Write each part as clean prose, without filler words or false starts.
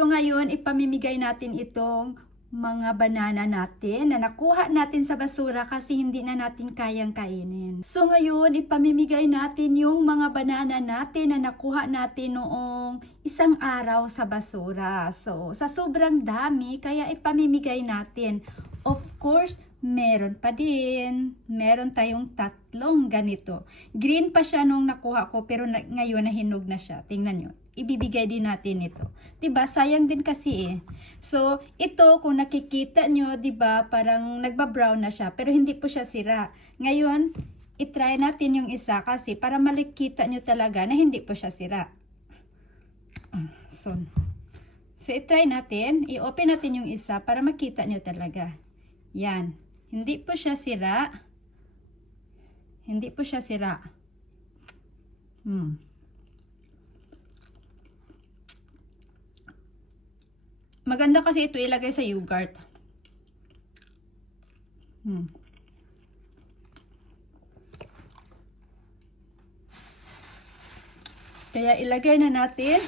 So ngayon, ipamimigay natin itong mga banana natin na nakuha natin sa basura kasi hindi na natin kayang kainin. So ngayon, ipamimigay natin yung mga banana natin na nakuha natin noong isang araw sa basura. So, sa sobrang dami, kaya ipamimigay natin. Of course, meron pa din. Meron tayong tatlong ganito. Green pa siya nung nakuha ko pero ngayon nahinog na siya. Tingnan nyo. Ibibigay din natin ito. 'Di ba? Sayang din kasi eh. So, ito kung nakikita nyo, 'di ba, parang nagba-brown na siya pero hindi po siya sira. Ngayon, i-try natin yung isa kasi para makita nyo talaga na hindi po siya sira. So, i-try natin, i-open natin yung isa para makita nyo talaga. Yan. Hindi po siya sira. Hindi po siya sira. Maganda kasi ito ilagay sa yogurt. Kaya ilagay na natin.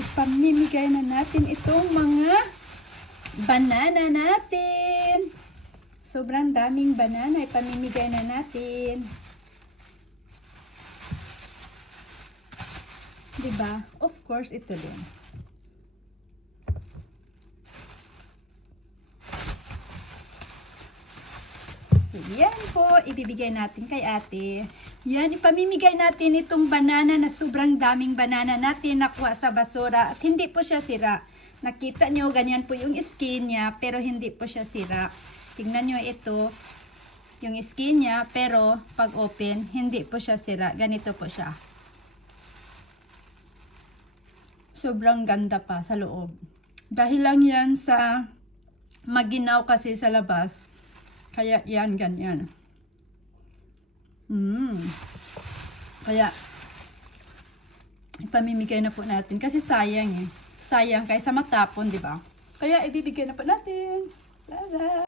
Ipamimigay na natin itong mga banana natin. Sobrang daming banana. Ipamimigay na natin. Diba? Of course, ito din. So, yan po. Ibibigay natin kay ate. Yan, ipamimigay natin itong banana na sobrang daming banana natin nakuha sa basura. At hindi po siya sira. Nakita nyo, ganyan po yung skin niya, pero hindi po siya sira. Tingnan nyo ito, yung skin niya, pero pag open, hindi po siya sira. Ganito po siya. Sobrang ganda pa sa loob. Dahil lang yan sa maginaw kasi sa labas. Kaya yan, ganyan. Kaya, ipamimigay na po natin. Kasi sayang eh. Sayang kaysa matapon, di ba? Kaya ibibigay na po natin. Tada!